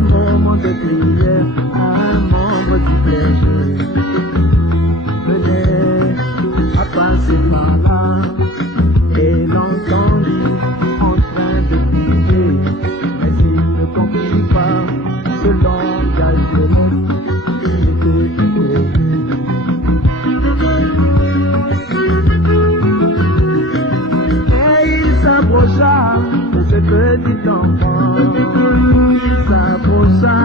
moment de prière, un membre du clergé venait à passer par là et l'entendit en train de prier, mais il ne comprit pas ce langage de l'homme, il était ému. Et il s'approcha de ce petit enfant, il s'approcha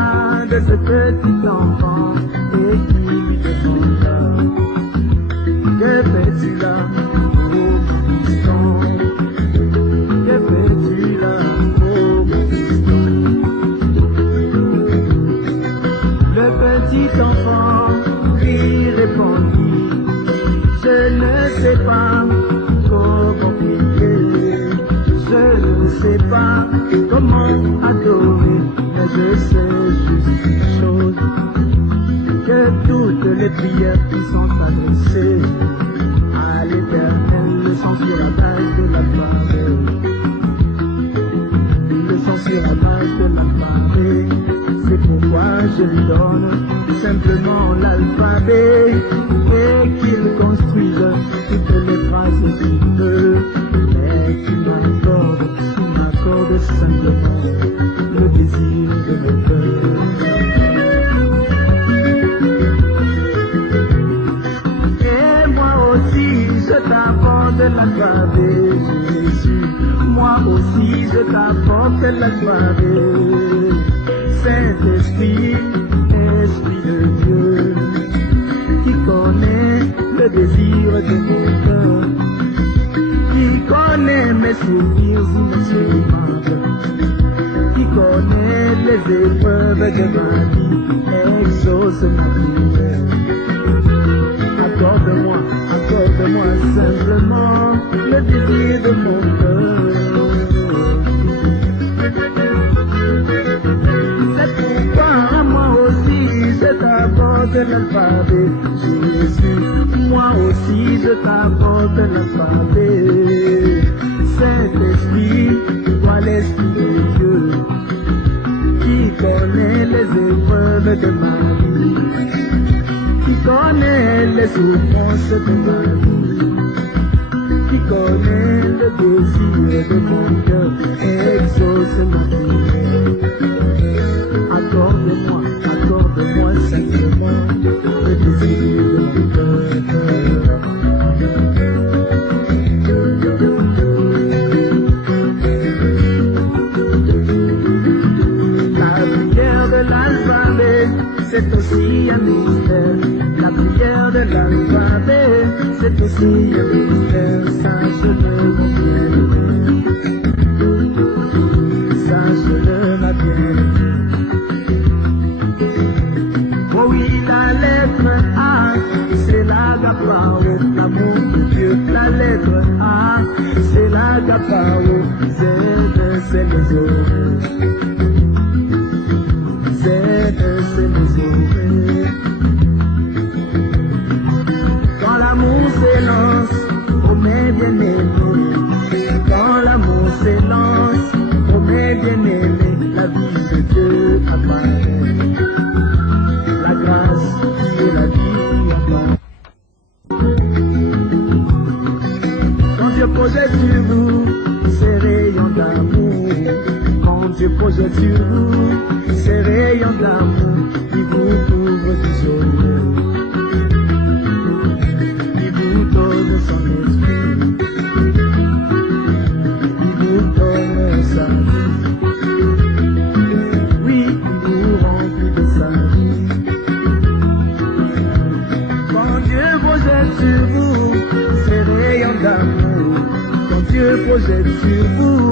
de ce petit enfant et qui lui demanda: que fais-tu là, oh mon fiston? Que fais-tu là, oh mon fiston? Le petit enfant lui répondit: je ne sais pas comment prier, je ne sais pas comment adorer, mais je sais juste une chose, que toutes les prières qui sont adressées à l'Éternel sont sur la base de l'alphabet. Ils sont sur la base de l'alphabet. C'est pourquoi je lui donne simplement l'alphabet et qu'il construise toutes les phrases qu'il veut, mais qu'il m'accorde simplement le désir de mon cœur. Et moi aussi je t'apporte l'alphabet, Jésus, moi aussi je t'apporte l'alphabet. Saint-Esprit, Esprit de Dieu, qui connaît le désir de mon cœur, qui connaît mes souvenirs inexprimables, qui connaît les épreuves de ma vie, exauce ma prière. Accorde-moi simplement le désir de mon cœur. De l'alphabet, Jésus, moi aussi je t'apporte l'alphabet. Saint-Esprit, toi l'Esprit de Dieu, qui connaît les épreuves de ma vie, qui connaît les souffrances de ma vie, qui connaît le désir de mon cœur, exauce ma prière. Accorde-moi simplement le désir de mon cœur. La prière de l'alphabet, c'est aussi un mystère. La prière de l'alphabet, c'est aussi un mystère. Sache-le, mon bien-aimé. Sache-le, ma bien-aimée. Oh oui, la lettre A, c'est l'agapao, l'amour de Dieu. La lettre A, c'est l'agapao, Z, c'est les oreilles. Z, c'est les oreilles. Quand l'amour s'élance, oh mes bien-aimés, quand l'amour s'élance, oh mes bien-aimés, la vie de Dieu apparaît. La grâce et la vie apparaît. Quand Dieu projette sur vous ses rayons d'amour, quand Dieu projette sur vous ses rayons d'amour, il vous couvre du soleil, il vous donne son esprit, il vous donne sa vie. Oui, il vous remplit de sa vie. Quand Dieu projette sur vous ses rayons d'amour, quand Dieu projette sur vous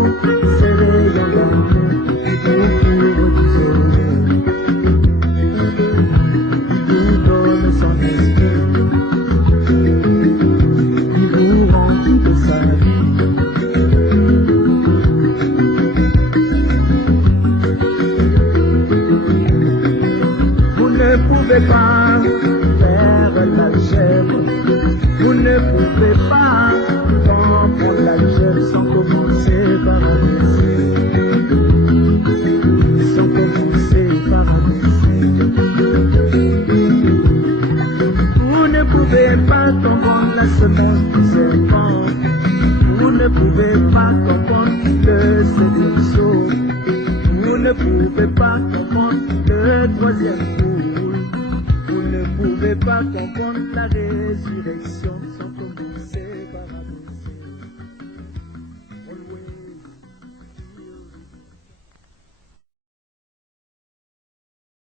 ses rayons d'amour, il vous couvre du soleil, il vous donne son esprit, il vous remplit de sa vie. Vous ne pouvez pas faire l'algèbre, vous ne pouvez pas comprendre l'algèbre sans commencer par la pensée, sans commencer ce monde serpent. Vous ne pouvez pas comprendre le septième jour. Vous ne pouvez pas comprendre le troisième jour. Vous ne pouvez pas comprendre la résurrection.